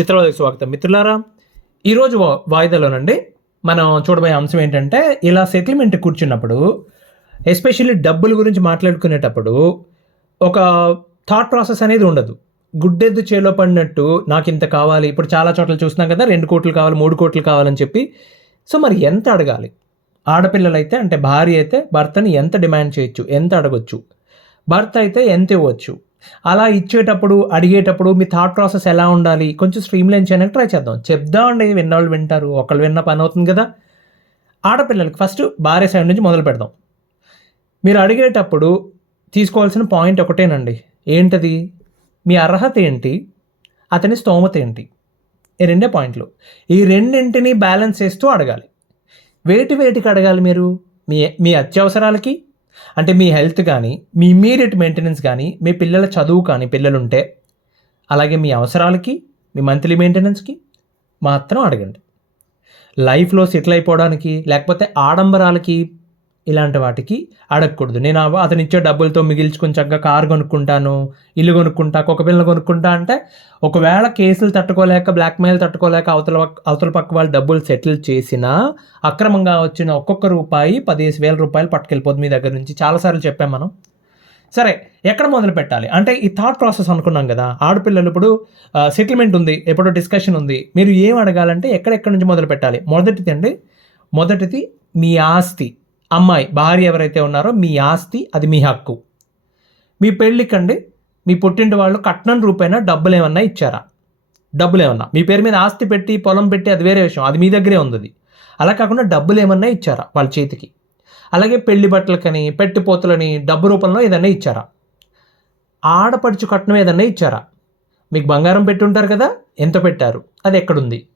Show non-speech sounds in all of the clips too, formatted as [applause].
చిత్రలోకి స్వాగతం మిత్రులారా ఈరోజు వాయిదాలోనండి మనం చూడబోయే అంశం ఏంటంటే ఇలా సెటిల్మెంట్ కూర్చున్నప్పుడు ఎస్పెషల్లీ డబ్బుల గురించి మాట్లాడుకునేటప్పుడు ఒక థాట్ ప్రాసెస్ అనేది ఉండదు. గుడ్డెద్దు చేలో పడినట్టు నాకు ఇంత కావాలి ఇప్పుడు చాలా చోట్ల చూస్తున్నాం కదా రెండు కోట్లు కావాలి మూడు కోట్లు కావాలని చెప్పి. సో మరి ఎంత అడగాలి? ఆడపిల్లలు అయితే అంటే భార్య అయితే భర్తని ఎంత డిమాండ్ చేయొచ్చు? ఎంత అడగొచ్చు? భర్త అయితే ఎంత ఇవ్వచ్చు? అలా ఇచ్చేటప్పుడు అడిగేటప్పుడు మీ థాట్ ప్రాసెస్ ఎలా ఉండాలి? కొంచెం స్ట్రీమ్లైన్ చేయడానికి ట్రై చేద్దాం. చెప్దామండి విన్నవాళ్ళు వింటారు ఒకళ్ళు విన్న పని అవుతుంది కదా? ఆడపిల్లలకి ఫస్ట్ భార్య సైడ్ నుంచి మొదలు పెడదాం. మీరు అడిగేటప్పుడు తీసుకోవాల్సిన పాయింట్ ఒకటేనండి. ఏంటది? మీ అర్హత ఏంటి? అతని స్తోమత ఏంటి? ఈ రెండే పాయింట్లు ఈ రెండింటిని బ్యాలెన్స్ చేస్తూ అడగాలి. వేటి వేటికి అడగాలి మీరు? మీ మీ అత్యవసరాలకి అంటే మీ హెల్త్ కానీ మీ ఇమ్మీడియట్ మెయింటెనెన్స్ కానీ మీ పిల్లల చదువు కానీ పిల్లలుంటే అలాగే మీ అవసరాలకి మీ మంత్లీ మెయింటెనెన్స్కి మాత్రం అడగండి. లైఫ్లో సెటిల్ అయిపోవడానికి లేకపోతే ఆడంబరాలకి ఇలాంటి వాటికి అడగకూడదు. నేను ఆ- అతను ఇచ్చే డబ్బులతో మిగిల్చుకొని చక్కగా కారు కొనుక్కుంటాను ఇల్లు కొనుక్కుంటా ఒక పిల్లలు కొనుక్కుంటా అంటే ఒకవేళ కేసులు తట్టుకోలేక బ్లాక్మెయిల్ తట్టుకోలేక అవతల పక్క- అవతల పక్క వాళ్ళు డబ్బులు సెటిల్ చేసినా అక్రమంగా వచ్చిన ఒక్కొక్క రూపాయి పదిహేను వేల రూపాయలు పట్టుకెళ్ళిపోదు మీ దగ్గర నుంచి. చాలాసార్లు చెప్పాం మనం. సరే ఎక్కడ మొదలు పెట్టాలి? అంటే ఈ థాట్ ప్రాసెస్ అనుకున్నాం కదా ఆడపిల్లలు ఇప్పుడు సెటిల్మెంట్ ఉంది ఎప్పుడో డిస్కషన్ ఉంది. మీరు ఏం అడగాలంటే ఎక్కడెక్కడి నుంచి మొదలు పెట్టాలి? మొదటిది అండి మొదటిది మీ ఆస్తి. అమ్మాయి భార్య ఎవరైతే ఉన్నారో మీ ఆస్తి అది మీ హక్కు. మీ పెళ్ళికండి మీ పుట్టింటి వాళ్ళు కట్నం రూపైనా డబ్బులు ఏమన్నా ఇచ్చారా? డబ్బులు ఏమన్నా. మీ పేరు మీద ఆస్తి పెట్టి పొలం పెట్టి అది వేరే విషయం. అది మీ దగ్గరే ఉంది అది. అలా కాకుండా డబ్బులు ఏమన్నా ఇచ్చారా వాళ్ళ చేతికి? అలాగే పెళ్ళి బట్టలకని పెట్టిపోతులని డబ్బు రూపంలో ఏదన్నా ఇచ్చారా? ఆడపడుచు కట్నం ఏదన్నా ఇచ్చారా? మీకు బంగారం పెట్టి ఉంటారు కదా ఎంత పెట్టారు? అది ఎక్కడుంది?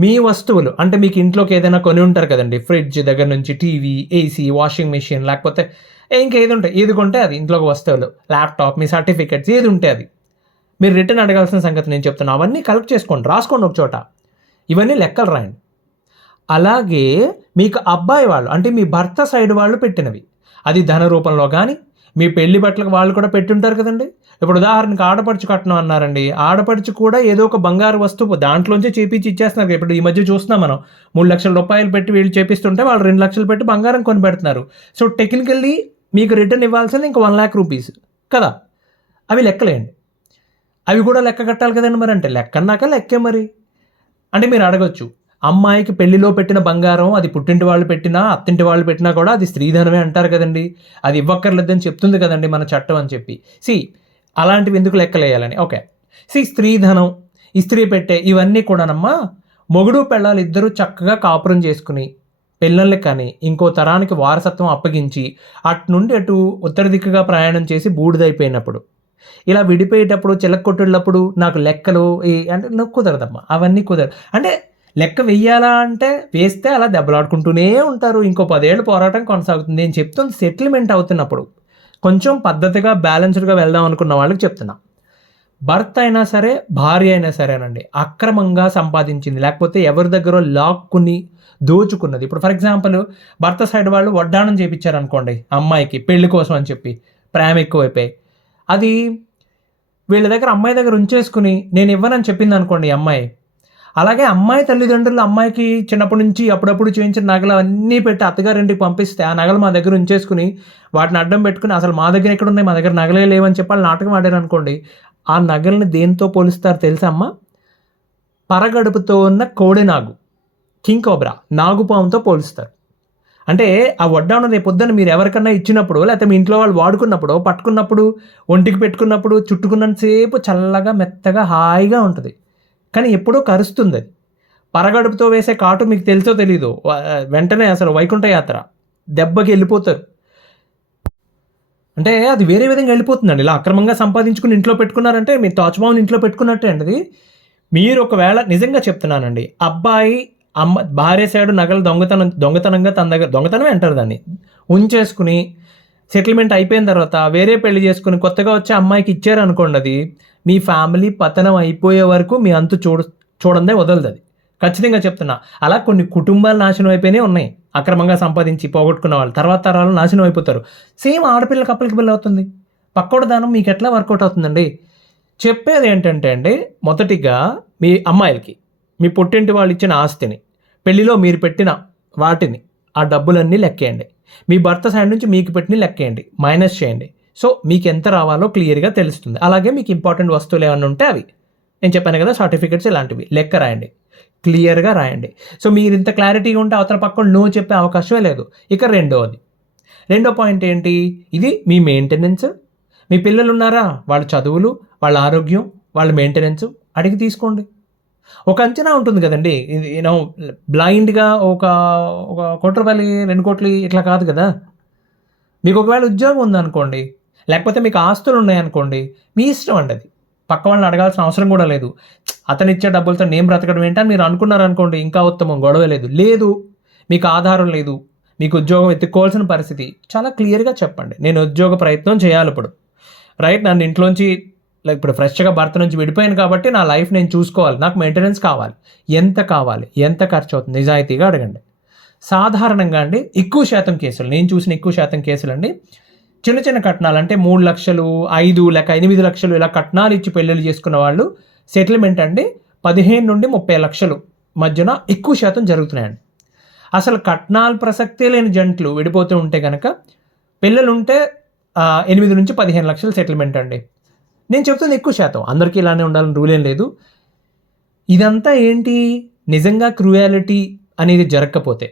మీ వస్తువులు అంటే మీకు ఇంట్లోకి ఏదైనా కొని ఉంటారు కదండి ఫ్రిడ్జ్ దగ్గర నుంచి టీవీ ఏసీ వాషింగ్ మెషిన్ లేకపోతే ఇంకేది ఉంటాయి ఏది కొంటే అది ఇంట్లోకి వస్తువులు ల్యాప్టాప్ మీ సర్టిఫికెట్స్ ఏది ఉంటే అది. మీరు రిటర్న్ అడగాల్సిన సంగతి నేను చెప్తున్నా అవన్నీ కలెక్ట్ చేసుకోండి రాసుకోండి ఒక చోట. ఇవన్నీ లెక్కలు రాయండి. అలాగే మీకు అబ్బాయి వాళ్ళు అంటే మీ భర్త సైడ్ వాళ్ళు పెట్టినవి అది ధన రూపంలో కానీ మీ పెళ్ళి బట్టలకు వాళ్ళు కూడా పెట్టుంటారు కదండి? ఇప్పుడు ఉదాహరణకి ఆడపడుచు కట్నం అన్నారండి. ఆడపడుచు కూడా ఏదో ఒక బంగారు వస్తువు దాంట్లోంచి చేపించి ఇచ్చేస్తున్నారు ఇప్పుడు ఈ మధ్య చూస్తున్నాం మనం. మూడు లక్షల రూపాయలు పెట్టి వీళ్ళు చేపిస్తుంటే వాళ్ళు రెండు లక్షలు పెట్టి బంగారం కొని పెడుతున్నారు సో టెక్నికల్లీ మీకు రిటర్న్ ఇవ్వాల్సింది ఇంకా వన్ ల్యాక్ రూపీస్ కదా? అవి లెక్కలేండి అవి కూడా లెక్క కట్టాలి కదండి మరి అంటే? లెక్క అన్నాక లెక్కే మరి. అంటే మీరు అడగచ్చు. అమ్మాయికి పెళ్ళిలో పెట్టిన బంగారం అది పుట్టింటి వాళ్ళు పెట్టినా అత్తింటి వాళ్ళు పెట్టినా కూడా అది స్త్రీధనమే అంటారు కదండి. అది ఇవ్వక్కర్లేదని చెప్తుంది కదండి మన చట్టం అని చెప్పి. సి అలాంటివి ఎందుకు లెక్కలేయాలని? ఓకే. సి స్త్రీధనం ఇస్త్రీ పెట్టే ఇవన్నీ కూడానమ్మా మొగుడు పెళ్ళాలు ఇద్దరూ చక్కగా కాపురం చేసుకుని పిల్లల్ని కానీ ఇంకో తరానికి వారసత్వం అప్పగించి అటు నుండి అటు ఉత్తర దిక్కుగా ప్రయాణం చేసి బూడిదైపోయినప్పుడు. ఇలా విడిపోయేటప్పుడు చిలక్కొట్టుళ్ళప్పుడు నాకు లెక్కలు ఈ అంటే నాకు కుదరదమ్మా. అవన్నీ కుదరదు. అంటే లెక్క వెయ్యాలా అంటే వేస్తే అలా దెబ్బలాడుకుంటూనే ఉంటారు. ఇంకో పదేళ్ళు పోరాటం కొనసాగుతుంది నేను చెప్తుంది. సెటిల్మెంట్ అవుతున్నప్పుడు కొంచెం పద్ధతిగా బ్యాలెన్స్డ్గా వెళ్దాం అనుకున్న వాళ్ళకి చెప్తున్నా. భర్త అయినా సరే భార్య అయినా సరేనండి అక్రమంగా సంపాదించింది. లేకపోతే ఎవరి దగ్గర లాక్కుని దోచుకున్నది. ఇప్పుడు ఫర్ ఎగ్జాంపుల్ భర్త సైడ్ వాళ్ళు వడ్డాణం చేపించారు అనుకోండి అమ్మాయికి పెళ్ళి కోసం అని చెప్పి ప్రేమ ఎక్కువైపోయి అది వీళ్ళ దగ్గర అమ్మాయి దగ్గర ఉంచేసుకుని నేను ఇవ్వనని చెప్పింది అనుకోండి ఈ అమ్మాయి అలాగే అమ్మాయి తల్లిదండ్రులు అమ్మాయికి చిన్నప్పటి నుంచి అప్పుడప్పుడు చేయించిన నగలు అన్నీ పెట్టి అత్తగారింటికి పంపిస్తే ఆ నగలు మా దగ్గర ఉంచేసుకుని వాటిని అడ్డం పెట్టుకుని అసలు మా దగ్గర ఎక్కడ ఉన్నాయి మా దగ్గర నగలే లేవని చెప్పాలి నాటకం ఆడారు అనుకోండి ఆ నగల్ని దేంతో పోలుస్తారు తెలుసా అమ్మ? పరగడుపుతో ఉన్న కోడి నాగు కింగ్ కోబ్రా నాగుపాముతో పోలుస్తారు. అంటే ఆ వడ్డాను రేపు పొద్దున్న మీరు ఎవరికన్నా ఇచ్చినప్పుడు లేకపోతే మీ ఇంట్లో వాళ్ళు వాడుకున్నప్పుడు పట్టుకున్నప్పుడు ఒంటికి పెట్టుకున్నప్పుడు చుట్టుకున్నంతసేపు చల్లగా మెత్తగా హాయిగా ఉంటుంది. కానీ ఎప్పుడో కరుస్తుంది. అది పరగడుపుతో వేసే కాటు మీకు తెలుసో తెలీదు? వెంటనే అసలు వైకుంఠ యాత్ర. దెబ్బకి వెళ్ళిపోతారు. అంటే అది వేరే విధంగా వెళ్ళిపోతుందండి. ఇలా అక్రమంగా సంపాదించుకుని ఇంట్లో పెట్టుకున్నారంటే మీ తాజ్మహల్ ఇంట్లో పెట్టుకున్నట్టే అండి. అది మీరు ఒకవేళ నిజంగా చెప్తున్నానండి అబ్బాయి అమ్మ భార్య సైడు నగలు దొంగతనం దొంగతనంగా తన దగ్గర దొంగతనమే అంటారు దాన్ని. ఉంచేసుకుని సెటిల్మెంట్ అయిపోయిన తర్వాత వేరే పెళ్ళి చేసుకుని కొత్తగా వచ్చే అమ్మాయికి ఇచ్చారు అనుకోండి అది మీ ఫ్యామిలీ పతనం అయిపోయే వరకు మీ అంతు చూడ చూడందే వదలదు అది ఖచ్చితంగా చెప్తున్నా. అలా కొన్ని కుటుంబాలు నాశనం అయిపోయినాయి ఉన్నాయి. అక్రమంగా సంపాదించి పోగొట్టుకున్న వాళ్ళు. తర్వాత తరాలు నాశనం అయిపోతారు. సేమ్ ఆడపిల్ల కప్పలకి పిల్ల అవుతుంది. పక్కోడ దానం మీకు ఎట్లా వర్కౌట్ అవుతుందండి? చెప్పేది ఏంటంటే అండి మొదటిగా మీ అమ్మాయిలకి మీ పుట్టింటి వాళ్ళు ఇచ్చిన ఆస్తిని పెళ్ళిలో మీరు పెట్టిన వాటిని ఆ డబ్బులన్నీ లెక్కేయండి. మీ భర్త సైడ్ నుంచి మీకు పెట్టిన లెక్కేయండి. మైనస్ చేయండి. సో మీకు ఎంత రావాలో క్లియర్గా తెలుస్తుంది. అలాగే మీకు ఇంపార్టెంట్ వస్తువులు ఏమైనా ఉంటే అవి. నేను చెప్పాను కదా సర్టిఫికెట్స్ ఇలాంటివి. లెక్క రాయండి. క్లియర్గా రాయండి. సో మీరు ఇంత క్లారిటీగా ఉంటే అవతల పక్కన నో చెప్పే అవకాశమే లేదు. ఇక రెండవది రెండో పాయింట్ ఏంటి? ఇది మీ మెయింటెనెన్స్ మీ పిల్లలు ఉన్నారా? వాళ్ళ చదువులు వాళ్ళ ఆరోగ్యం వాళ్ళ మెయింటెనెన్స్ అడిగి తీసుకోండి. ఒక అంచనా ఉంటుంది కదండి. ఇది యూనో బ్లైండ్గా ఒక ఒక కోటి రూపాయలు రెండు కోట్లు ఇట్లా కాదు కదా. మీకు ఒకవేళ ఉద్యోగం ఉందనుకోండి లేకపోతే మీకు ఆస్తులు ఉన్నాయనుకోండి మీ ఇష్టం అండి అది. పక్క వాళ్ళని అడగాల్సిన అవసరం కూడా లేదు. అతను ఇచ్చే డబ్బులతో నేను బ్రతకడం ఏంటని మీరు అనుకున్నారనుకోండి ఇంకా ఉత్తమం గొడవ లేదు. లేదు. మీకు ఆధారం లేదు. మీకు ఉద్యోగం ఎత్తుకోవాల్సిన పరిస్థితి. చాలా క్లియర్గా చెప్పండి. నేను ఉద్యోగ ప్రయత్నం చేయాలి ఇప్పుడు. రైట్? నన్ను ఇంట్లోంచి లైక్ ఇప్పుడు ఫ్రెష్గా భర్త నుంచి విడిపోయాను కాబట్టి నా లైఫ్ నేను చూసుకోవాలి. నాకు మెయింటెనెన్స్ కావాలి. ఎంత కావాలి? ఎంత ఖర్చు అవుతుంది? నిజాయితీగా అడగండి. సాధారణంగా అండి ఎక్కువ శాతం కేసులు. నేను చూసిన ఎక్కువ శాతం కేసులు అండి చిన్న చిన్న కట్నాలు అంటే మూడు లక్షలు ఐదు లేక ఎనిమిది లక్షలు ఇలా కట్నాలు ఇచ్చి పెళ్ళిళ్ళు చేసుకున్న వాళ్ళు సెటిల్మెంట్ అండి పదిహేను నుండి ముప్పై లక్షలు. మధ్యన ఎక్కువ శాతం జరుగుతున్నాయండి. అసలు కట్నాలు ప్రసక్తే లేని జంటలు విడిపోతూ ఉంటే కనుక పిల్లలుంటే ఎనిమిది నుంచి పదిహేను లక్షలు సెటిల్మెంట్ అండి. నేను చెప్తుంది ఎక్కువ శాతం. అందరికీ ఇలానే ఉండాలని రూల్ ఏం లేదు. ఇదంతా ఏంటి? నిజంగా క్రూయాలిటీ అనేది జరగకపోతే.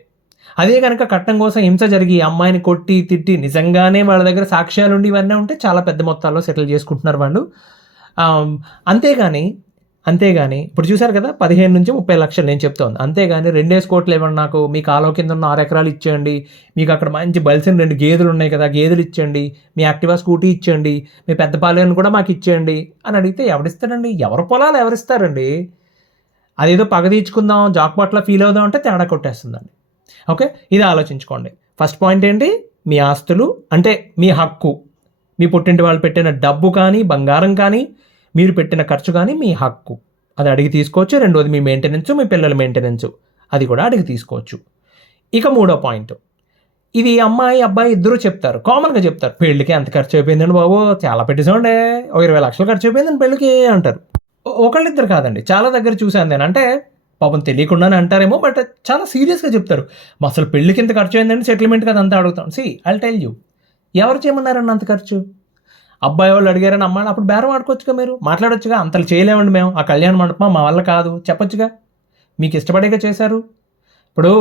అదే కనుక కట్టం కోసం హింస జరిగి అమ్మాయిని కొట్టి తిట్టి నిజంగానే వాళ్ళ దగ్గర సాక్ష్యాలు ఉండి ఇవన్నీ ఉంటే చాలా పెద్ద మొత్తాల్లో సెటిల్ చేసుకుంటున్నారు వాళ్ళు. అంతేగాని అంతేగాని ఇప్పుడు చూశారు కదా పదిహేను నుంచి ముప్పై లక్షలు నేను చెప్తోంది. అంతేగాని రెండేసి కోట్లు ఇవ్వండి నాకు మీ కాలువ కింద ఉన్న ఆరు ఎకరాలు ఇచ్చేయండి మీకు అక్కడ మంచి బలిసిన రెండు గేదెలు ఉన్నాయి కదా గేదెలు ఇచ్చేయండి మీ యాక్టివా స్కూటీ ఇచ్చేయండి మీ పెద్ద పాలెను కూడా మాకు ఇచ్చేయండి అని అడిగితే ఎవరిస్తారండి? ఎవరి పొలాలు ఎవరిస్తారండి? అదేదో పగ తీర్చుకుందాం జాక్పాట్లో ఫీల్ అవుదాం అంటే తేడా కొట్టేస్తుందండి. ఓకే? ఇది ఆలోచించుకోండి. ఫస్ట్ పాయింట్ ఏంటి? మీ ఆస్తులు అంటే మీ హక్కు. మీ పుట్టింటి వాళ్ళు పెట్టిన డబ్బు కానీ బంగారం కానీ మీరు పెట్టిన ఖర్చు కానీ మీ హక్కు. అది అడిగి తీసుకోవచ్చు. రెండోది మీ మెయింటెనెన్స్ మీ పిల్లల మెయింటెనెన్స్ అది కూడా అడిగి తీసుకోవచ్చు. ఇక మూడో పాయింట్ ఇది అమ్మాయి అబ్బాయి ఇద్దరు చెప్తారు. కామన్గా చెప్తారు. పెళ్ళికి ఎంత ఖర్చు అయిపోయిందండి బాబు? చాలా పెట్టేసామండి ఒక ఇరవై లక్షలు ఖర్చు అయిపోయిందండి పెళ్ళికి అంటారు. ఒకళ్ళిద్దరు కాదండి. చాలా దగ్గర చూశాను నేను. అంటే పాపం తెలియకుండానే అంటారేమో బట్ చాలా సీరియస్గా చెప్తారు. "మా అసలు పెళ్ళికి ఎంత ఖర్చు అయిందండి సెటిల్మెంట్ కదా అంతా అడుగుతాం. సి ఐ టెల్ యూ ఎవరు చేయమన్నారన్న అంత ఖర్చు? అబ్బాయి వాళ్ళు అడిగారని అమ్మాయిని అప్పుడు బేరం ఆడుకోవచ్చుగా మీరు? మాట్లాడొచ్చుగా? అంతలు చేయలేమండి మేము. ఆ కళ్యాణ మండపం మా వల్ల కాదు. చెప్పొచ్చుగా? మీకు ఇష్టపడేగా చేశారు? ఇప్పుడు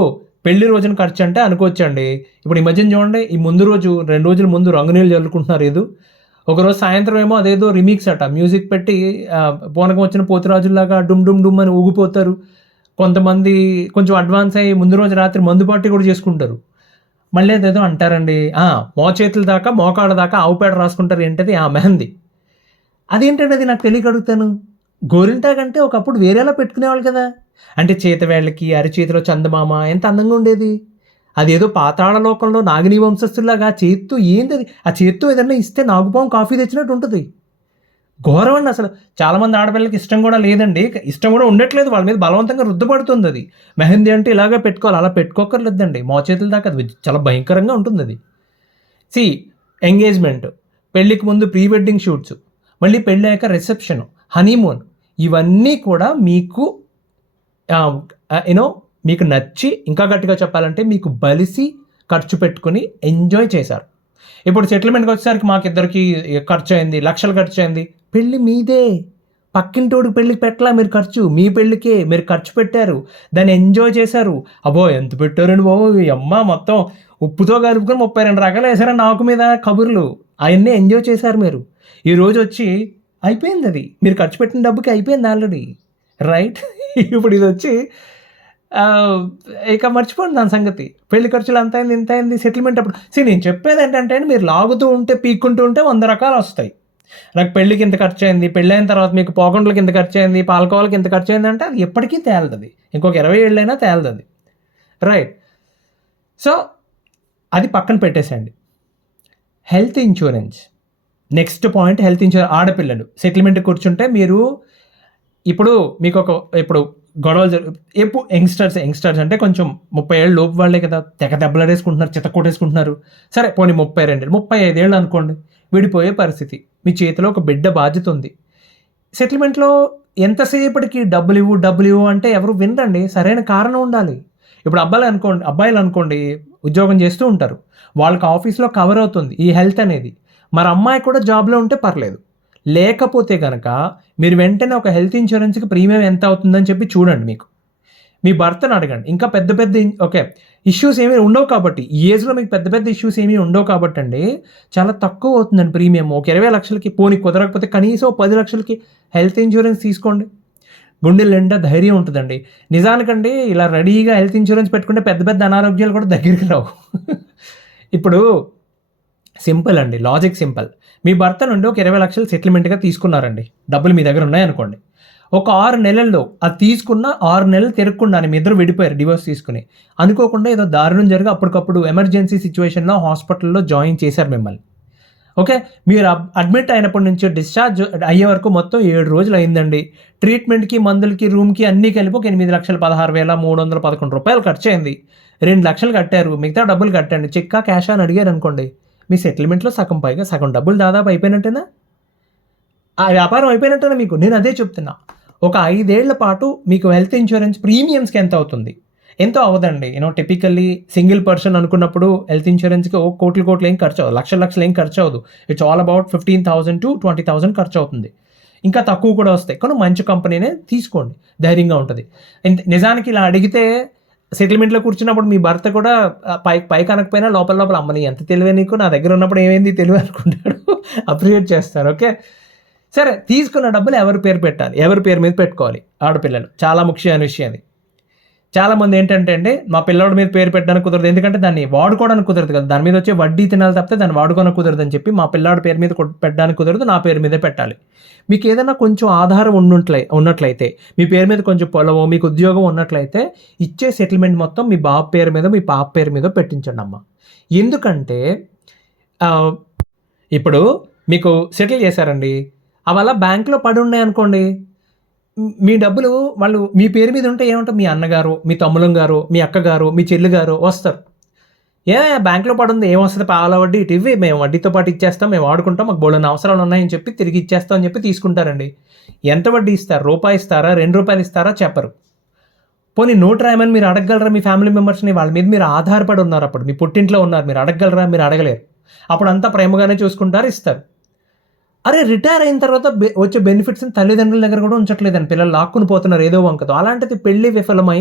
పెళ్ళి రోజున ఖర్చు అంటే అనుకోవచ్చండి. ఇప్పుడు ఈ మధ్యన చూడండి ఈ ముందు రోజు రెండు రోజుల ముందు రంగునీళ్ళు చల్లుకుంటున్నారు ఏదో ఒకరోజు సాయంత్రం ఏమో అదేదో రిమిక్స్ అట. మ్యూజిక్ పెట్టి పోనకం పూనకం వచ్చిన పోతురాజుల్లాగా డుమ్ డుమ్ డుమ్ అని ఊగిపోతారు. కొంతమంది కొంచెం అడ్వాన్స్ అయ్యి ముందు రోజు రాత్రి మందు పార్టీ కూడా చేసుకుంటారు. మళ్ళీ అదేదో అంటారండి మో మోచేతుల దాకా మోకాళ్ళ దాకా ఆవు పేడ రాసుకుంటారు ఏంటది? ఆ మెహందీ. అదేంటంటే అది నాకు తెలియక అడుగుతాను? గోరింటాకంటే ఒకప్పుడు వేరేలా పెట్టుకునేవాళ్ళు కదా. అంటే చేతవేళ్ళకి అరిచేతిలో చందమామ ఎంత అందంగా ఉండేది. అదేదో పాతాళ లోకంలో నాగిని వంశస్థుల్లాగా చేత్తో ఏంది ఆ చేత్తో ఏదన్నా ఇస్తే నాగుపాము కాఫీ తెచ్చినట్టు ఉంటుంది. ఘోరం అండి అసలు. చాలామంది ఆడపిల్లలకి ఇష్టం కూడా లేదండి. ఇష్టం కూడా ఉండట్లేదు. వాళ్ళ మీద బలవంతంగా రుద్దుపడుతుంది అది. మెహందీ అంటే ఇలాగే పెట్టుకోవాలి. అలా పెట్టుకోకర్లేదండి మోచేతుల దాకా అది చాలా భయంకరంగా ఉంటుంది అది. సి ఎంగేజ్మెంట్. పెళ్ళికి ముందు ప్రీ వెడ్డింగ్ షూట్స్. మళ్ళీ పెళ్ళి అయ్యాక రిసెప్షన్ హనీమూన్. ఇవన్నీ కూడా మీకు యూనో మీకు నచ్చి ఇంకా గట్టిగా చెప్పాలంటే మీకు బలిసి ఖర్చు పెట్టుకుని ఎంజాయ్ చేశారు. ఇప్పుడు సెటిల్మెంట్కి వచ్చేసరికి మాకిద్దరికి ఖర్చు అయింది లక్షలు ఖర్చు అయింది పెళ్ళి మీదే. పక్కింటోడికి పెళ్ళికి పెట్టలా మీరు ఖర్చు. మీ పెళ్ళికే మీరు ఖర్చు పెట్టారు. దాన్ని ఎంజాయ్ చేశారు. అబ్బో ఎంత పెట్టారండి బాబు? అమ్మ మొత్తం ఉప్పుతో కలుపుకొని ముప్పై రెండు రకాలు వేసారండి నాకు మీద కబుర్లు. అవన్నీ ఎంజాయ్ చేశారు మీరు. ఈరోజు వచ్చి అయిపోయింది అది. మీరు ఖర్చు పెట్టిన డబ్బుకి అయిపోయింది ఆల్రెడీ రైట్ [laughs] ఇప్పుడు ఇది వచ్చి ఇక మర్చిపోండి దాని సంగతి. పెళ్ళి ఖర్చులు అంత అయింది ఇంత అయింది సెటిల్మెంట్ అప్పుడు. సీ నేను చెప్పేది ఏంటంటే మీరు లాగుతూ ఉంటే పీక్కుంటూ ఉంటే వంద రకాలు వస్తాయి. నాకు పెళ్ళికి ఇంత ఖర్చు అయింది పెళ్ళైన తర్వాత మీకు పోగొంట్లకి ఇంత ఖర్చు అయింది పాలకోవాలకి ఇంత ఖర్చు అయింది అంటే అది ఎప్పటికీ తేలుతుంది ఇంకొక ఇరవై ఏళ్ళైనా తేలుతుంది రైట్ సో అది పక్కన పెట్టేసేయండి. Health insurance next point health insurance ఆడపిల్లలు సెటిల్మెంట్ కూర్చుంటే మీరు ఇప్పుడు మీకు ఒక ఇప్పుడు గొడవలు జరు ఎప్పుడు యంగ్స్టర్స్ యంగ్స్టర్స్ అంటే కొంచెం ముప్పై ఏళ్ళు లోపు వాళ్ళే కదా. తెగ దెబ్బలాడేసుకుంటున్నారు చిత్తకొట్టేసుకుంటున్నారు సరే పోనీ ముప్పై రెండు ముప్పై ఐదేళ్ళు అనుకోండి విడిపోయే పరిస్థితి. మీ చేతిలో ఒక బిడ్డ బాధ్యత ఉంది. సెటిల్మెంట్లో ఎంతసేపటికి డబ్బులు ఇవ్వు డబ్బులు ఇవ్వు అంటే ఎవరు వినరండి. సరైన కారణం ఉండాలి. ఇప్పుడు అబ్బాయిలు అనుకోండి అబ్బాయిలు అనుకోండి ఉద్యోగం చేస్తూ ఉంటారు. వాళ్ళకి ఆఫీస్లో కవర్ అవుతుంది ఈ హెల్త్ అనేది. మరి అమ్మాయి కూడా జాబ్లో ఉంటే పర్లేదు. లేకపోతే కనుక మీరు వెంటనే ఒక హెల్త్ ఇన్సూరెన్స్కి ప్రీమియం ఎంత అవుతుందని చెప్పి చూడండి మీకు. మీ భర్తను అడగండి. ఇంకా పెద్ద పెద్ద ఓకే ఇష్యూస్ ఏమీ ఉండవు కాబట్టి ఈ ఏజ్లో మీకు పెద్ద పెద్ద ఇష్యూస్ ఏమీ ఉండవు కాబట్టి అండి చాలా తక్కువ అవుతుందండి ప్రీమియం. ఒక ఇరవై లక్షలకి పోనీ కుదరకపోతే కనీసం పది లక్షలకి హెల్త్ ఇన్సూరెన్స్ తీసుకోండి. గుండెలు నిండా ధైర్యం ఉంటుందండి. నిజానికండి ఇలా రెడీగా హెల్త్ ఇన్సూరెన్స్ పెట్టుకుంటే పెద్ద పెద్ద అనారోగ్యాలు కూడా దగ్గరికి రావు. [laughs] ఇప్పుడు సింపుల్ అండి లాజిక్ సింపుల్. మీ భర్త నుండి ఒక ఇరవై లక్షలు సెటిల్మెంట్గా తీసుకున్నారండి. డబ్బులు మీ దగ్గర ఉన్నాయనుకోండి. ఒక ఆరు నెలల్లో అది తీసుకున్న ఆరు నెలలు తిరగకుండా మీ ఇద్దరు విడిపోయారు డివోర్స్ తీసుకుని. అనుకోకుండా ఏదో దారుణం జరిగి అప్పటికప్పుడు ఎమర్జెన్సీ సిచ్యువేషన్లో హాస్పిటల్లో జాయిన్ చేశారు మిమ్మల్ని. ఓకే? మీరు అబ్- అడ్మిట్ అయినప్పటి నుంచి డిశ్చార్జ్ అయ్యే వరకు మొత్తం ఏడు రోజులు అయిందండి. ట్రీట్మెంట్కి మందులకి రూమ్కి అన్నీ కలిపి ఒక ఎనిమిది లక్షల పదహారు వేల మూడు వందల పదకొండు రూపాయలు ఖర్చు అయింది. రెండు లక్షలు కట్టారు. మిగతా డబ్బులు కట్టండి. చెక్కా క్యాష్ అని అడిగారు అనుకోండి మీ సెటిల్మెంట్లో సగం పైగా సగం డబ్బులు దాదాపు అయిపోయినట్టేనా? ఆ వ్యాపారం అయిపోయినట్టేనా మీకు? నేను అదే చెప్తున్నా. ఒక ఐదేళ్ళ పాటు మీకు హెల్త్ ఇన్సూరెన్స్ ప్రీమియమ్స్కి ఎంత అవుతుంది? ఎంతో అవదండి you know typically single person అనుకున్నప్పుడు హెల్త్ ఇన్సూరెన్స్కి ఓ కోట్ల కోట్లు ఏం ఖర్చు అవ్వదు. లక్షల లక్షలు ఏం ఖర్చు అవ్వదు. It's all about fifteen thousand to twenty thousand ఖర్చు అవుతుంది. ఇంకా తక్కువ కూడా వస్తాయి. కానీ మంచి కంపెనీనే తీసుకోండి. ధైర్యంగా ఉంటుంది. నిజానికి ఇలా అడిగితే సెటిల్మెంట్లో కూర్చున్నప్పుడు మీ భర్త కూడా పై పై కనకపోయినా లోపల లోపల అమ్మని ఎంత తెలివే నీకు? నా దగ్గర ఉన్నప్పుడు ఏమైంది? తెలివి అనుకుంటాడు. [laughs] అప్రిషియేట్ చేస్తారు ఓకే? సరే తీసుకున్న డబ్బులు ఎవరి పేరు పెట్టాలి? ఎవరి పేరు మీద పెట్టుకోవాలి? ఆడపిల్లలు. చాలా ముఖ్యమైన విషయం అది. చాలామంది ఏంటంటే అండి మా పిల్లోడి మీద పేరు పెట్టడానికి కుదరదు. ఎందుకంటే దాన్ని వాడుకోవడానికి కుదరదు కదా. దాని మీద వచ్చే వడ్డీ తినాలి తప్పితే దాన్ని వాడుకోవడానికి కుదరదు అని చెప్పి మా పిల్లాడి పేరు మీద పెట్టడానికి కుదరదు నా పేరు మీదే పెట్టాలి. మీకు ఏదైనా కొంచెం ఆధారం ఉన్నట్లయి ఉన్నట్లయితే మీ పేరు మీద కొంచెం పొలము మీకు ఉద్యోగం ఉన్నట్లయితే ఇచ్చే సెటిల్మెంట్ మొత్తం మీ బాబు పేరు మీద మీ పాప పేరు మీద పెట్టించండి అమ్మ. ఎందుకంటే ఇప్పుడు మీకు సెటిల్ చేశారండి. అవలా అలా బ్యాంకులో పడి ఉన్నాయి అనుకోండి. మీ డబ్బులు వాళ్ళు మీ పేరు మీద ఉంటే ఏమంటారు? మీ అన్నగారు మీ తమ్ములం గారు మీ అక్కగారు మీ చెల్లి గారు వస్తారు. ఏ బ్యాంక్లో పడుంది ఏం వస్తుంది? పాల వడ్డీ ఇటు ఇవి మేము వడ్డీతో పాటు ఇచ్చేస్తాం మేము వాడుకుంటాం మాకు బోళ్ళని అవసరాలు ఉన్నాయని చెప్పి తిరిగి ఇచ్చేస్తాం అని చెప్పి తీసుకుంటారండి. ఎంత వడ్డీ ఇస్తారు? రూపాయి ఇస్తారా? రెండు రూపాయలు ఇస్తారా? చెప్పరు. పోనీ నోట్ రాయమని మీరు అడగగలరా మీ ఫ్యామిలీ మెంబర్స్ని? వాళ్ళ మీద మీరు ఆధారపడి ఉన్నారు అప్పుడు. మీ పుట్టింట్లో ఉన్నారు. మీరు అడగగలరా? మీరు అడగలేరు. అప్పుడు అంతా ప్రేమగానే చూసుకుంటారు ఇస్తారు. అరే రిటైర్ అయిన తర్వాత వచ్చే బెనిఫిట్స్ తల్లిదండ్రుల దగ్గర కూడా ఉంచట్లేదని పిల్లలు లాక్కుని పోతున్నారు ఏదో వంకతో. అలాంటిది పెళ్ళి విఫలమై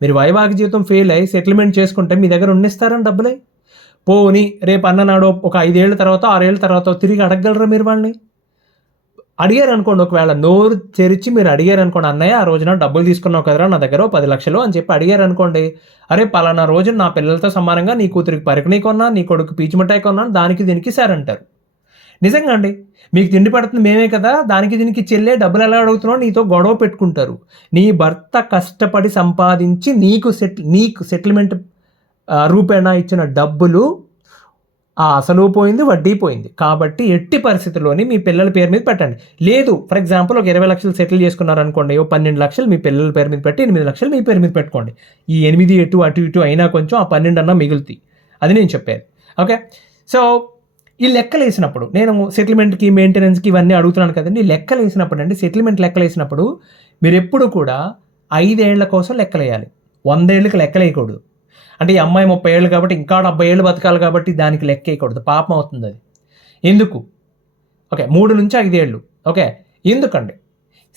మీరు వైవాహిక జీవితం ఫెయిల్ అయ్యి సెటిల్మెంట్ చేసుకుంటే మీ దగ్గర ఉండిస్తారని డబ్బులే. పోని రేపు అన్ననాడు ఒక ఐదేళ్ళ తర్వాత ఆరేళ్ళ తర్వాత తిరిగి అడగగలరా మీరు వాళ్ళని? అడిగారు అనుకోండి ఒకవేళ నోరు తెరిచి మీరు అడిగారు అనుకోండి అన్నయ్య ఆ రోజున డబ్బులు తీసుకున్నావు కదరా నా దగ్గర పది లక్షలు అని చెప్పి అడిగారు అనుకోండి అరే పలానా రోజు నా పిల్లలతో సమానంగా నీ కూతురికి పరికనీ కొన్నా నీ కొడుకు పీచిమిఠాయి కొన్నాను దానికి దీనికి సార్ అంటారు నిజంగా అండి. మీకు తిండి పడుతుంది మేమే కదా దానికి దీనికి చెల్లే డబ్బులు ఎలా అడుగుతున్నావు? నీతో గొడవ పెట్టుకుంటారు. నీ భర్త కష్టపడి సంపాదించి నీకు సెటిల్ నీకు సెటిల్మెంట్ రూపేణా ఇచ్చిన డబ్బులు ఆ అసలు పోయింది వడ్డీ పోయింది. కాబట్టి ఎట్టి పరిస్థితుల్లోని మీ పిల్లల పేరు మీద పెట్టండి. లేదు ఫర్ ఎగ్జాంపుల్ ఒక ఇరవై లక్షలు సెటిల్ చేసుకున్నారు అనుకోండి ఓ పన్నెండు లక్షలు మీ పిల్లల పేరు మీద పెట్టి ఎనిమిది లక్షలు మీ పేరు మీద పెట్టుకోండి. ఈ ఎనిమిది ఎటు అటు ఇటు అయినా కొంచెం ఆ పన్నెండు అన్నా మిగులుతాయి. అది నేను చెప్పేది. ఓకే? సో ఈ లెక్కలు వేసినప్పుడు నేను సెటిల్మెంట్కి మెయింటెనెన్స్కి ఇవన్నీ అడుగుతున్నాను కదండి లెక్కలు వేసినప్పుడు అండి సెటిల్మెంట్ లెక్కలు వేసినప్పుడు మీరు ఎప్పుడు కూడా ఐదేళ్ళ కోసం లెక్కలు వేయాలి. వందేళ్ళకి లెక్కలు వేయకూడదు. అంటే ఈ అమ్మాయి ముప్పై ఏళ్ళు కాబట్టి ఇంకా డెబ్బై ఏళ్ళు బతకాలి కాబట్టి దానికి లెక్క వేయకూడదు. పాపం అవుతుంది అది. ఎందుకు? ఓకే మూడు నుంచి ఐదేళ్ళు. ఓకే ఎందుకండి?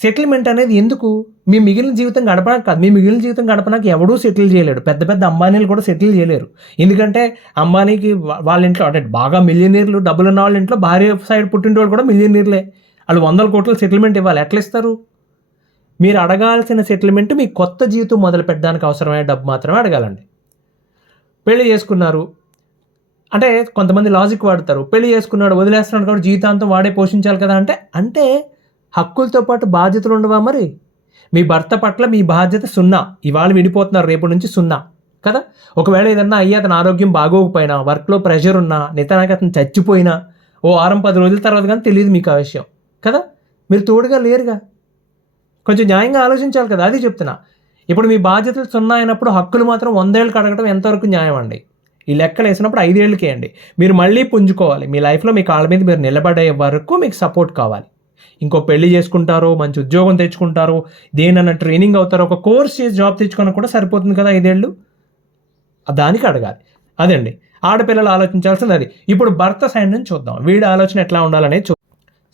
సెటిల్మెంట్ అనేది ఎందుకు? మీ మిగిలిన జీవితం గడపడానికి కాదు. మీ మిగిలిన జీవితం గడపడానికి ఎవడూ సెటిల్ చేయలేడు. పెద్ద పెద్ద అంబానీలు కూడా సెటిల్ చేయలేరు. ఎందుకంటే అంబానీకి వాళ్ళ ఇంట్లో అంటే బాగా మిలియనీర్లు డబ్బులు ఉన్న వాళ్ళ ఇంట్లో భార్య సైడ్ పుట్టిన వాళ్ళు కూడా మిలియనీర్లే. వాళ్ళు వందల కోట్ల సెటిల్మెంట్ ఇవ్వాలి. ఎట్లా ఇస్తారు? మీరు అడగాల్సిన సెటిల్మెంట్ మీ కొత్త జీవితం మొదలు పెట్టడానికి అవసరమైన డబ్బు మాత్రమే అడగాలండి. పెళ్ళి చేసుకున్నారు. అంటే కొంతమంది లాజిక్ వాడతారు. పెళ్ళి చేసుకున్నాడు వదిలేస్తున్నాడు కాబట్టి జీవితాంతం వాడే పోషించాలి కదా అంటే అంటే హక్కులతో పాటు బాధ్యతలు ఉండవా మరి? మీ భర్త పట్ల మీ బాధ్యత సున్నా. ఇవాళ విడిపోతున్నారు రేపు నుంచి సున్నా. కదా? ఒకవేళ ఏదన్నా అయ్యి అతని ఆరోగ్యం బాగోకపోయినా వర్క్లో ప్రెషర్ ఉన్నా నితనానికి అతను చచ్చిపోయినా ఓ వారం పది రోజుల తర్వాత కానీ తెలియదు మీకు ఆ విషయం. కదా? మీరు తోడుగా లేరుగా. కొంచెం న్యాయంగా ఆలోచించాలి కదా అది చెప్తున్నా. ఇప్పుడు మీ బాధ్యతలు సున్నా అయినప్పుడు హక్కులు మాత్రం వందేళ్ళు కడగడం ఎంతవరకు న్యాయం అండి? ఈ లెక్కలు వేసినప్పుడు ఐదేళ్ళకే అండి. మీరు మళ్ళీ పుంజుకోవాలి. మీ లైఫ్లో మీ కాళ్ళ మీద మీరు నిలబడే వరకు మీకు సపోర్ట్ కావాలి. ఇంకో పెళ్ళి చేసుకుంటారు మంచి ఉద్యోగం తెచ్చుకుంటారు దేనన్నా ట్రైనింగ్ అవుతారు ఒక కోర్స్ చేసి జాబ్ తెచ్చుకున్నా కూడా సరిపోతుంది కదా ఐదేళ్ళు? దానికి అడగాలి. అదండి. ఆడపిల్లలు ఆలోచించాల్సింది అది. ఇప్పుడు భర్త సైడ్ నుంచి చూద్దాం. వీడి ఆలోచన ఎట్లా ఉండాలనేది చూ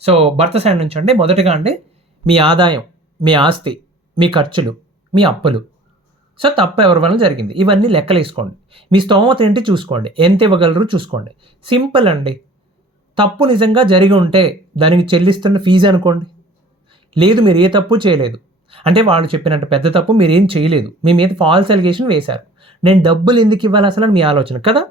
సో భర్త సైడ్ నుంచి అండి మొదటగా అండి మీ ఆదాయం మీ ఆస్తి మీ ఖర్చులు మీ అప్పులు. సో తప్పు ఎవరి వల్ల జరిగింది? ఇవన్నీ లెక్కలు వేసుకోండి మీ స్తోమత ఏంటి చూసుకోండి. ఎంత ఇవ్వగలరు చూసుకోండి. సింపుల్ అండి. తప్పు నిజంగా జరిగి ఉంటే దానికి చెల్లిస్తున్న ఫీజు అనుకోండి. లేదు మీరు ఏ తప్పు చేయలేదు. అంటే వాళ్ళు చెప్పినట్టు పెద్ద తప్పు మీరేం చేయలేదు. మీ మీద ఫాల్స్ అలిగేషన్ వేశారు. నేను డబ్బులు ఎందుకు ఇవ్వాలి అసలు అని మీ ఆలోచన కదా?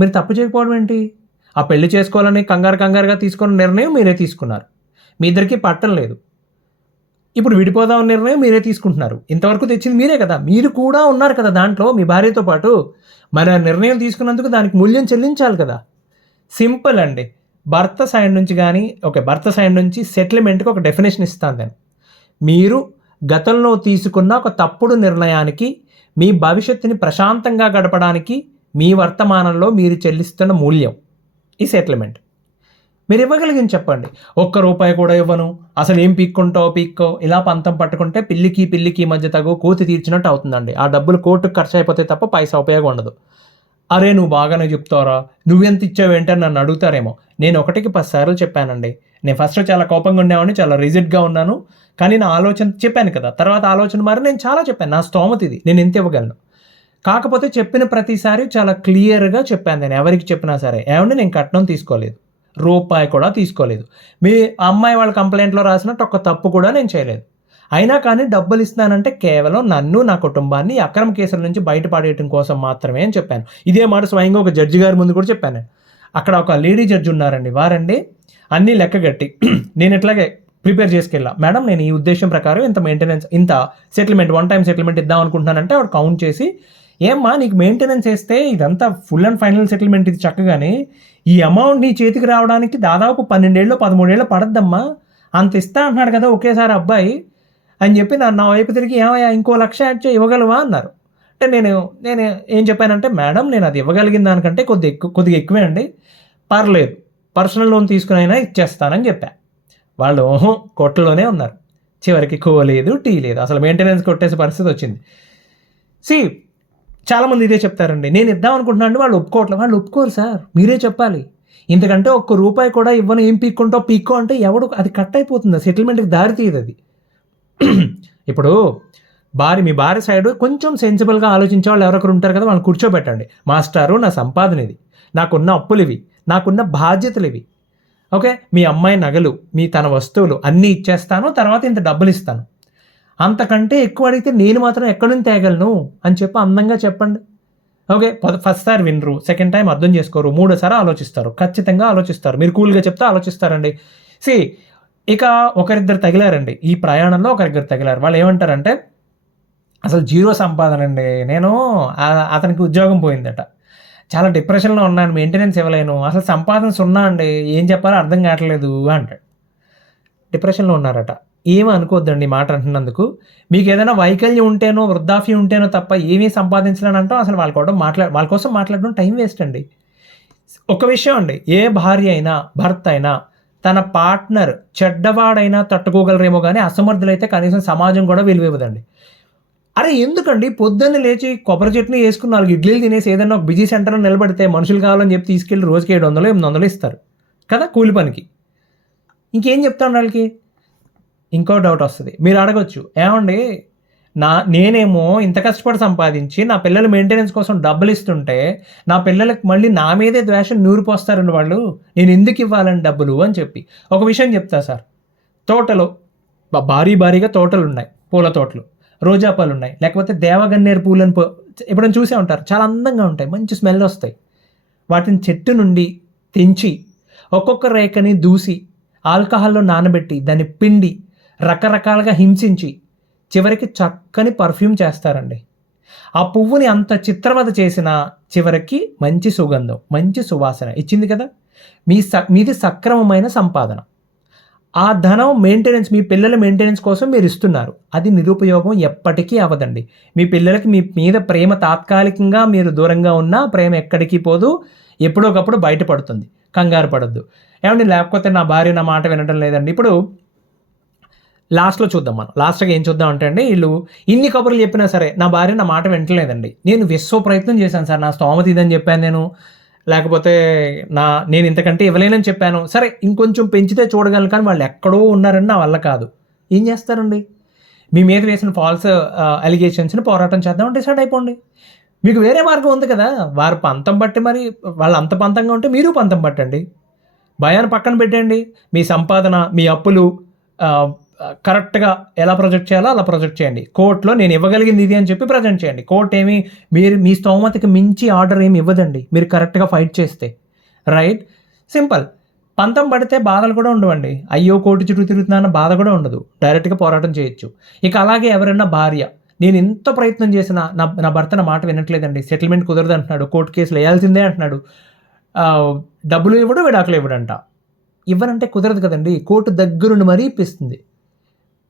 మీరు తప్పు చేయకపోవడం ఏంటి? ఆ పెళ్ళి చేసుకోవాలని కంగారు కంగారుగా తీసుకున్న నిర్ణయం మీరే తీసుకున్నారు. మీ ఇద్దరికి పట్టం లేదు. ఇప్పుడు విడిపోదాం నిర్ణయం మీరే తీసుకుంటున్నారు. ఇంతవరకు తెచ్చింది మీరే కదా. మీరు కూడా ఉన్నారు కదా దాంట్లో మీ భార్యతో పాటు. మరి ఆ నిర్ణయం తీసుకున్నందుకు దానికి మూల్యం చెల్లించాలి కదా. సింపుల్ అండి. భర్త సైడ్ నుంచి కానీ ఓకే భర్త సైడ్ నుంచి సెటిల్మెంట్కి ఒక డెఫినేషన్ ఇస్తాను నేను. మీరు గతంలో తీసుకున్న ఒక తప్పుడు నిర్ణయానికి మీ భవిష్యత్తుని ప్రశాంతంగా గడపడానికి మీ వర్తమానంలో మీరు చెల్లిస్తున్న మూల్యం ఈ సెటిల్మెంట్. మీరు ఇవ్వగలిగింది చెప్పండి. ఒక్క రూపాయి కూడా ఇవ్వను. అసలు ఏం పీక్కుంటావు పీక్కో? ఇలా పంతం పట్టుకుంటే పిల్లికి పిల్లికి మధ్య తగు కూతి తీర్చినట్టు అవుతుందండి. ఆ డబ్బులు కోర్టుకు ఖర్చు అయిపోతే తప్ప పైసా ఉపయోగం ఉండదు. అరే నువ్వు బాగానే చెప్తావరా. నువ్వెంత ఇచ్చావేంటి అని నన్ను అడుగుతారేమో. నేను ఒకటికి పది సార్లు చెప్పానండి. నేను ఫస్ట్ చాలా కోపంగా ఉండేవాడిని చాలా రిజిడ్గా ఉన్నాను. కానీ నా ఆలోచన చెప్పాను కదా. తర్వాత ఆలోచన మరి నేను చాలా చెప్పాను. నా స్తోమత ఇది. నేను ఎంత ఇవ్వగలను? కాకపోతే చెప్పిన ప్రతిసారి చాలా క్లియర్గా చెప్పాను నేను. ఎవరికి చెప్పినా సరే. ఏమంటే నేను కట్నం తీసుకోలేదు. రూపాయి కూడా తీసుకోలేదు. మీ అమ్మాయి వాళ్ళ కంప్లైంట్లో రాసినట్టు ఒక తప్పు కూడా నేను చేయలేదు. అయినా కానీ డబ్బులు ఇస్తానంటే కేవలం నన్ను నా కుటుంబాన్ని అక్రమ కేసుల నుంచి బయటపడేయటం కోసం మాత్రమే అని చెప్పాను. ఇదే మాట స్వయంగా ఒక జడ్జి గారి ముందు కూడా చెప్పాను నేను. అక్కడ ఒక లేడీ జడ్జి ఉన్నారండి వారండి. అన్నీ లెక్కగట్టి [clears throat] నేను ఇట్లాగే ప్రిపేర్ చేసుకెళ్ళా. మేడం నేను ఈ ఉద్దేశం ప్రకారం ఇంత మెయింటెనెన్స్ ఇంత సెటిల్మెంట్ వన్ టైం సెటిల్మెంట్ ఇద్దాం అనుకుంటున్నానంటే ఆవిడ కౌంట్ చేసి ఏమ్మా నీకు మెయింటెనెన్స్ వేస్తే ఇదంతా ఫుల్ అండ్ ఫైనల్ సెటిల్మెంట్ ఇది చక్కగానే. ఈ అమౌంట్ నీ చేతికి రావడానికి దాదాపు పన్నెండేళ్ళు పదమూడేళ్ళు పడద్దమ్మా. అంత ఇస్తా అంటున్నాడు కదా ఒకేసారి అబ్బాయి. అని చెప్పి నా నా వైపు తిరిగి ఏమయ్యా ఇంకో లక్ష యాడ్ చేయి ఇవ్వగలవా అన్నారు. అంటే నేను నేను ఏం చెప్పానంటే మేడం నేను అది ఇవ్వగలిగిన దానికంటే కొద్ది ఎక్కువ కొద్దిగా ఎక్కువే అండి. పర్లేదు. పర్సనల్ లోన్ తీసుకుని అయినా ఇచ్చేస్తానని చెప్పా. వాళ్ళు ఓహో కొట్టలోనే ఉన్నారు. చివరికి కో లేదు టీ లేదు. అసలు మెయింటెనెన్స్ కొట్టేసే పరిస్థితి వచ్చింది. సి చాలామంది ఇదే చెప్తారండి. నేను ఇద్దాం అనుకుంటున్నాను వాళ్ళు ఒప్పుకోవట్లేదు వాళ్ళు ఒప్పుకోరు సార్. మీరే చెప్పాలి. ఇంతకంటే ఒక్క రూపాయి కూడా ఇవ్వను. ఏం పీక్కుంటావు? పీక్కో అంటే ఎవడు అది కట్ అయిపోతుంది. సెటిల్మెంట్కి దారి తీయదు అది. ఇప్పుడు భార్య మీ భార్య సైడ్ కొంచెం సెన్సిబుల్గా ఆలోచించే వాళ్ళు ఎవరొకరు ఉంటారు కదా వాళ్ళని కూర్చోబెట్టండి. మాస్టారు నా సంపాదన ఇది. నాకున్న అప్పులు ఇవి. నాకున్న బాధ్యతలు ఇవి. ఓకే? మీ అమ్మాయి నగలు మీ తన వస్తువులు అన్నీ ఇచ్చేస్తాను తర్వాత ఇంత డబ్బులు ఇస్తాను. అంతకంటే ఎక్కువ అడిగితే నేను మాత్రం ఎక్కడి నుంచి తేగలను అని చెప్పి అందంగా చెప్పండి. ఓకే? ఫస్ట్ సారి వినరు. సెకండ్ టైం అర్థం చేసుకోరు. మూడోసారి ఆలోచిస్తారు. ఖచ్చితంగా ఆలోచిస్తారు. మీరు కూల్గా చెప్తే ఆలోచిస్తారండి. సి ఇక ఒకరిద్దరు తగిలారండి. ఈ ప్రయాణంలో ఒకరిద్దరు తగిలారు. వాళ్ళు ఏమంటారంటే అసలు జీరో సంపాదన అండి. నేను అతనికి ఉద్యోగం పోయిందట. చాలా డిప్రెషన్లో ఉన్నాను. మెయింటెనెన్స్ ఇవ్వలేను. అసలు సంపాదన సున్నా అండి. ఏం చెప్పాలో అర్థం కావట్లేదు అంటాడు. డిప్రెషన్లో ఉన్నారట. ఏమీ అనుకోవద్దండి మాట అంటున్నందుకు. మీకు ఏదైనా వైకల్యం ఉంటేనో వృద్ధాప్యం ఉంటేనో తప్ప ఏమీ సంపాదించలేని అంటాం. అసలు వాళ్ళ కోసం మాట్లా వాళ్ళ కోసం మాట్లాడడం టైం వేస్ట్ అండి. ఒక విషయం అండి. ఏ భార్య అయినా భర్త అయినా తన పార్ట్నర్ చెడ్డవాడైనా తట్టుకోగలరేమో కానీ అసమర్థులైతే కనీసం సమాజం కూడా విలువివ్వదండి. అరే ఎందుకండి? పొద్దున్న లేచి కొబ్బరి చట్నీ వేసుకుని నాలుగు ఇడ్లీలు తినేసి ఏదైనా ఒక బిజీ సెంటర్లో నిలబడితే మనుషులు కావాలని చెప్పి తీసుకెళ్ళి రోజుకి ఏడు వందలు ఎనిమిది వందలు ఇస్తారు. కదా? కూలి పనికి. ఇంకేం చెప్తాను వాళ్ళకి? ఇంకో డౌట్ వస్తుంది. మీరు అడగొచ్చు. ఏమండి? నా నేనేమో ఇంత కష్టపడి సంపాదించి నా పిల్లల మెయింటెనెన్స్ కోసం డబ్బులు ఇస్తుంటే నా పిల్లలకు మళ్ళీ నా మీదే ద్వేషం నూరిపోస్తారండి వాళ్ళు. నేను ఎందుకు ఇవ్వాలని డబ్బులు అని చెప్పి. ఒక విషయం చెప్తా సార్. తోటలో భారీ భారీగా తోటలు ఉన్నాయి పూల తోటలు. రోజా పూలు ఉన్నాయి లేకపోతే దేవగన్నేరు పూలను పో- ఎప్పుడైనా చూసే ఉంటారు. చాలా అందంగా ఉంటాయి మంచి స్మెల్ వస్తాయి. వాటిని చెట్టు నుండి తెంచి ఒక్కొక్క రేఖని దూసి ఆల్కహాల్లో నానబెట్టి దాన్ని పిండి రకరకాలుగా హింసించి చివరికి చక్కని పర్ఫ్యూమ్ చేస్తారండి. ఆ పువ్వుని అంత చిత్రవద చేసిన చివరికి మంచి సుగంధం మంచి సువాసన ఇచ్చింది కదా? మీ స మీది సక్రమమైన సంపాదన. ఆ ధనం మెయింటెనెన్స్ మీ పిల్లల మెయింటెనెన్స్ కోసం మీరు ఇస్తున్నారు. అది నిరుపయోగం ఎప్పటికీ అవ్వదండి. మీ పిల్లలకి మీ మీద ప్రేమ తాత్కాలికంగా మీరు దూరంగా ఉన్నా ప్రేమ ఎక్కడికి పోదు ఎప్పుడోకప్పుడు బయటపడుతుంది కంగారు పడద్దు. ఏమండి లేకపోతే నా భార్య నా మాట వినడం లేదండి. ఇప్పుడు లాస్ట్లో చూద్దాం మనం. లాస్ట్గా ఏం చూద్దాం అంటే అండి వీళ్ళు ఇన్ని కబుర్లు చెప్పినా సరే నా భార్య నా మాట వింటలేదండి. నేను విశ్వ ప్రయత్నం చేశాను సార్ నా స్తోమత ఇదని చెప్పాను నేను. లేకపోతే నా నేను ఇంతకంటే ఇవ్వలేనని చెప్పాను. సరే ఇంకొంచెం పెంచితే చూడగలను కానీ వాళ్ళు ఎక్కడో ఉన్నారని నా వల్ల కాదు. ఏం చేస్తారండి? మీ మీద వేసిన ఫాల్స్ అలిగేషన్స్ని పోరాటం చేద్దాం డిసైడ్ అయిపోండి. మీకు వేరే మార్గం ఉంది కదా. వారు పంతం బట్టి మరి వాళ్ళు అంత పంతంగా ఉంటే మీరు పంతం పట్టండి. భయాన్ని పక్కన పెట్టండి. మీ సంపాదన మీ అప్పులు కరెక్ట్గా ఎలా ప్రొజెక్ట్ చేయాలో అలా ప్రొజెక్ట్ చేయండి. కోర్టులో నేను ఇవ్వగలిగింది ఇది అని చెప్పి ప్రజెంట్ చేయండి. కోర్టు ఏమి మీరు మీ స్తోమతకి మించి ఆర్డర్ ఏమి ఇవ్వదండి. మీరు కరెక్ట్గా ఫైట్ చేస్తే. రైట్? సింపుల్. పంతం పడితే బాధలు కూడా ఉండవండి. అయ్యో కోర్టు చుట్టూ తిరుగుతున్నా బాధ కూడా ఉండదు. డైరెక్ట్గా పోరాటం చేయొచ్చు. ఇక అలాగే ఎవరైనా భార్య. నేను ఎంత ప్రయత్నం చేసినా నా నా భర్త నా మాట వినట్లేదండి. సెటిల్మెంట్ కుదరదు అంటున్నాడు. కోర్టు కేసులు వేయాల్సిందే అంటున్నాడు. డబ్బులు ఇవ్వడు విడాకులు ఇవ్వడంట. ఇవ్వనంటే కుదరదు కదండి. కోర్టు దగ్గరుండి మరీ ఇప్పిస్తుంది.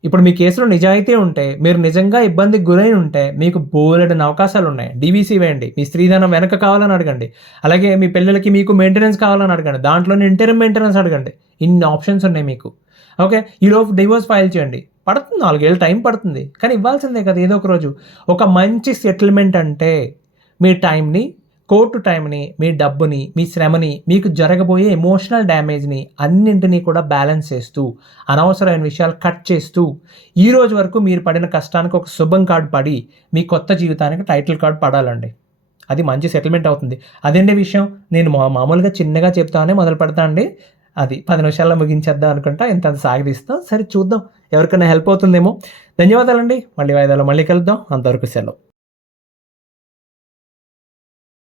ఇప్పుడు మీ కేసులో నిజాయితీ ఉంటే మీరు నిజంగా ఇబ్బందికి గురైన ఉంటే మీకు బోలెడని అవకాశాలు ఉన్నాయి డీవీసీ వేయండి. మీ స్త్రీధనం వెనక కావాలని అడగండి. అలాగే మీ పిల్లలకి మీకు మెయింటెనెన్స్ కావాలని అడగండి. దాంట్లోనే ఇంటర్మ్ మెయింటెనెన్స్ అడగండి. ఇన్ని ఆప్షన్స్ ఉన్నాయి మీకు. ఓకే ఈలోపు డివోర్స్ ఫైల్ చేయండి. పడుతుంది. నాలుగేళ్ళు టైం పడుతుంది. కానీ ఇవ్వాల్సిందే కదా ఏదో ఒక రోజు. ఒక మంచి సెటిల్మెంట్ అంటే మీ టైంని కోర్టు టైంని మీ డబ్బుని మీ శ్రమని మీకు జరగబోయే ఎమోషనల్ డ్యామేజ్ని అన్నింటినీ కూడా బ్యాలెన్స్ చేస్తూ అనవసరమైన విషయాలు కట్ చేస్తూ ఈ రోజు వరకు మీరు పడిన కష్టానికి ఒక శుభం కార్డు పడి మీ కొత్త జీవితానికి టైటిల్ కార్డు పడాలండి. అది మంచి సెటిల్మెంట్ అవుతుంది. అదండి విషయం? నేను మా మామూలుగా చిన్నగా చెప్తానే మొదలు పెడతా అండి. అది పది నిమిషాల్లో ముగించేద్దాం అనుకుంటా. ఇంత సాగదీస్తాం. సరే చూద్దాం. ఎవరికైనా హెల్ప్ అవుతుందేమో. ధన్యవాదాలండి. మళ్ళీ వాయిదాలో మళ్ళీ కలుద్దాం. అంతవరకు సెలవు.